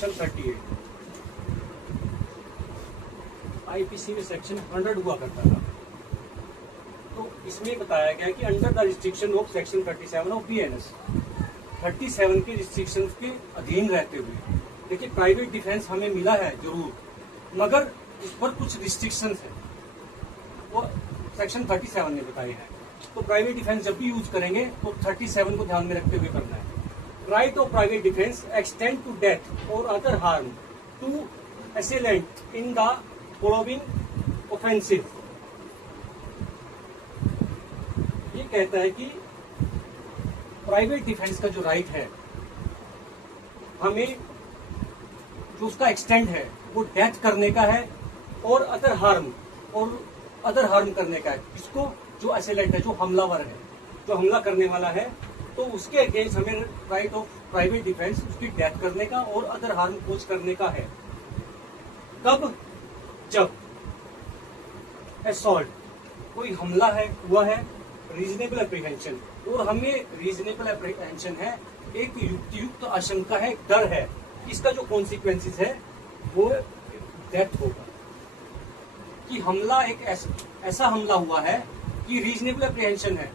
Section 38 IPC में section 100 हुआ करता था। तो इसमें बताया गया कि under the restriction of section 37 of BNS 37 के रिस्ट्रिक्शन के अधीन रहते हुए, देखिए प्राइवेट डिफेंस हमें मिला है जरूर, मगर इस पर कुछ रिस्ट्रिक्शंस है, वो सेक्शन 37 ने बताए हैं। तो प्राइवेट डिफेंस जब भी यूज करेंगे तो 37 को ध्यान में रखते हुए करना है। Right of private defence extend to death और other harm to assailant in the following offensive. ये कहता है कि प्राइवेट डिफेंस का जो राइट है, हमें जो उसका एक्सटेंड है वो डेथ करने का है और अदर हार्म करने का है। इसको जो असेलेंट है, जो हमलावर है, जो हमला करने वाला है, तो उसके अगेंस्ट हमें राइट ऑफ प्राइवेट डिफेंस उसकी डेथ करने का और अदर हार्म कोज करने का है। कब? जब असॉल्ट कोई हमला है हुआ है, रीजनेबल अप्रीहेंशन, और हमें रीजनेबल अप्रीहेंशन है, एक युक्त आशंका है, डर है, इसका जो कॉन्सिक्वेंसेस है वो डेथ होगा। कि हमला एक ऐसा हमला हुआ है कि रीजनेबल अप्रीहेंशन है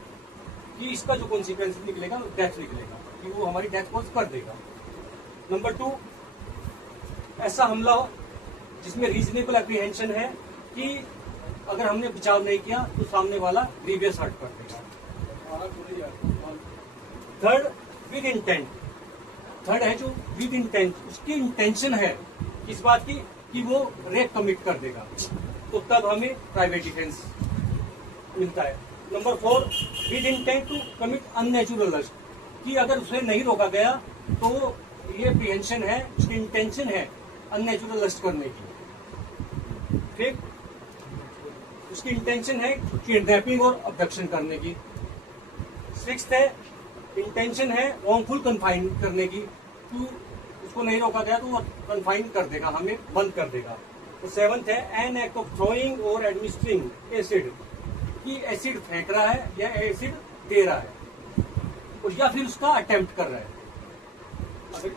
कि इसका जो कॉन्सिक्वेंसेस निकलेगा वो डेथ निकलेगा, कि वो हमारी डेथ कॉज कर देगा। नंबर 2, ऐसा हमला हो जिसमें रीजनेबल अप्रीहेंशन है कि अगर हमने बचाव नहीं किया तो सामने वाला ग्रीवियस हर्ट कर देगा। Third, with intent. थर्ड है जो विद इंटेंट, उसकी इंटेंशन है इस बात की कि वो रेप कमिट कर देगा, तो तब हमें प्राइवेट डिफेंस मिलता है। Number 4, with intent to commit unnatural lust, कि अगर उसे नहीं रोका गया तो ये अप्रीहेंशन है, उसकी इंटेंशन है अननेचुरल लस्ट करने की। फिर उसकी इंटेंशन है किडनैपिंग और अबडक्शन करने की। 6th है, इंटेंशन है रॉन्गफुल कन्फाइन करने की, तो उसको नहीं रोका गया तो वो कन्फाइन कर देगा, हमें बंद कर देगा। तो 7th है, एन एक्ट ऑफ थ्रोइंग और एडमिनिस्ट्रिंग एसिड, कि एसिड फेंक रहा है या एसिड दे रहा है, और या फिर उसका अटेम्प्ट कर रहा है। अगर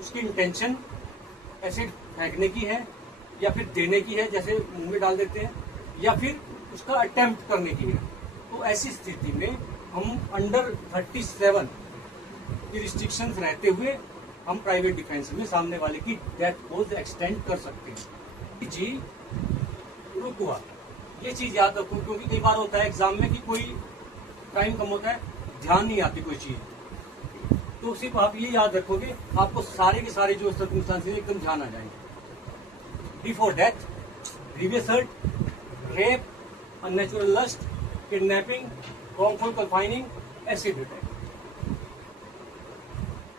उसकी इंटेंशन एसिड फेंकने की है या फिर देने की है, जैसे मुंह में डाल देते हैं, या फिर उसका अटेम्प्ट करने की है, तो ऐसी स्थिति में हम अंडर 37 की रिस्ट्रिक्शंस रहते हुए हम प्राइवेट डिफेंस में सामने वाले की डेथ कोज एक्सटेंड कर सकते हैं। जी रुकुआ, ये चीज याद रखो, क्योंकि कई बार होता है एग्जाम में कि कोई टाइम कम होता है, ध्यान नहीं आती कोई चीज, तो सिर्फ आप ये याद रखोगे, आपको सारे के सारे जो सर्कमस्टांसेस एकदम ध्यान आ जाएंगे। Before death, grievous hurt, rape, unnatural lust, kidnapping, wrongful confining, acid attack।